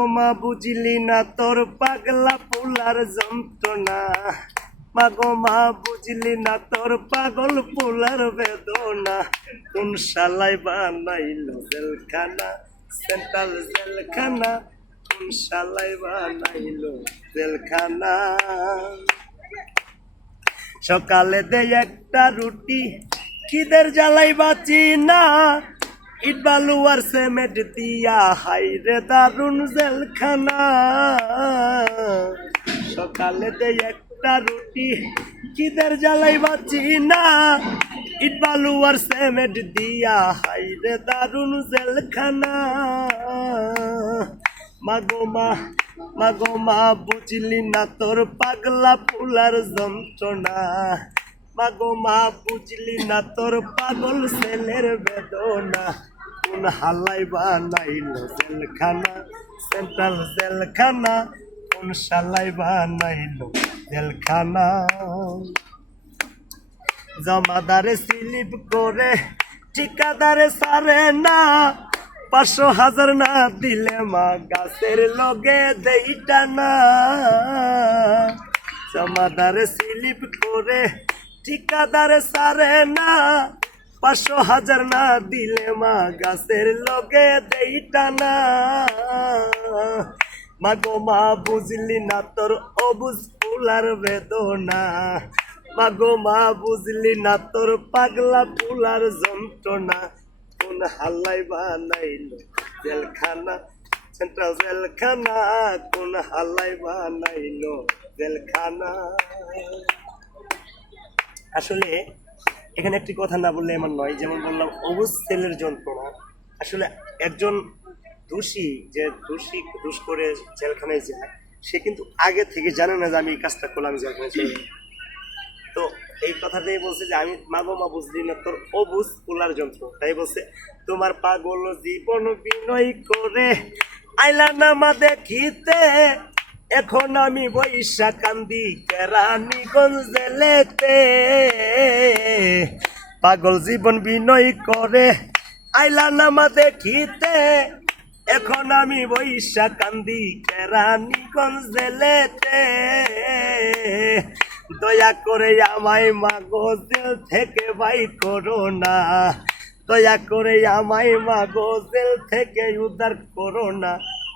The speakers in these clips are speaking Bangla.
মাগো মা বুঝলি না তোর পাগলা পোলার যন্ত্রণা, মাগো মা বুঝলি না তোর পাগল পোলার বেদনা। কোন শালাই বানাইলো জেলখানা, সেন্ট্রাল জেলখানা, কোন শালাই বানাইলো জেলখানা। সকালে দে একটা রুটি, খিদের জ্বালাই বাঁচি না, ইট বালু আর সিমেন্ট দিয়া হাইরে দারুন জেলখানা। সকালে দে একটা রুটি, খিদের জ্বালাই বাঁচি না, ইট বালু আর সিমেন্ট দিয়া হাইরে দারুন জেলখানা। মাগো মা, মাগো মা বুঝলি না তোর পাগলা পোলার যন্ত্রণা, মাগো মা বুঝলি না তোর পাগল ছেলের বেদনা। কোন হালাই বানাইলো জেলখানা, সেন্ট্রাল জেলখানা, কোন শালাই বানাইলো জেলখানা। জমাদারে স্লিপ করে ঠিকাদারে সারে না, 500,000 না দিলে মা গাছের লগে দেইটা না। জমাদারে স্লিপ করে ঠিকাদারে সারে না, 500,000 না দিলে মা গাছের লগে দেইটা না। মাগো মা বুঝলি না তোর অবুঝ পোলার বেদনা, মাগো মা বুঝলি না তোর পাগলা পোলার যন্ত্রণা। কোন হাল্লাই বানাইলো জেলখানা, সেন্ট্রাল জেলখানা, কোন হাল্লাই বানাইলো জেলখানা। আসলে এখানে একটি কথা না বললে এমন নয়, যেমন বললাম অবুঝ ছেলের যন্ত্রণা। আসলে একজন দোষী যে দোষ করে জেলখানায় যায়, সে কিন্তু আগে থেকে জানে না যে আমি এই কাজটা করলাম, জেলখানায় চলে যাবো। তো এই কথাটাই বলছে যে আমি মাগো মা বুঝলি না তোর অবুঝ পোলার যন্ত্র। তাই বলছে তোমার পাগল জীবন বিনয় করে আইলা না মা দেখিতে, এখন আমি বৈশা কান্দি কেরানীগঞ্জ জেলেতে। পাগল জীবন বিনয় করে আইলা না মা দেখিতে, এখন আমি বৈশা কান্দি কেরানীগঞ্জ জেলেতে। দয়া করে আমায় মাগো জেল থেকে বাই করো না, দয়া করে আমায় মাগো জেল থেকে উদ্ধার করো না।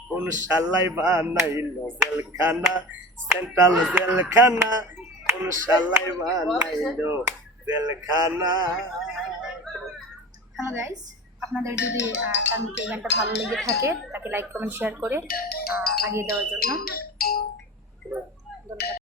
কোন শালাই বানাইলো জেলখানা, সেন্ট্রাল জেলখানা, কোন শালাই বানাইলো জেলখানা। হ্যালো গাইস, আপনাদের যদি তার গানটা ভালো লেগে থাকে তাকে লাইক কমেন্ট শেয়ার করে আগিয়ে দেওয়ার জন্য।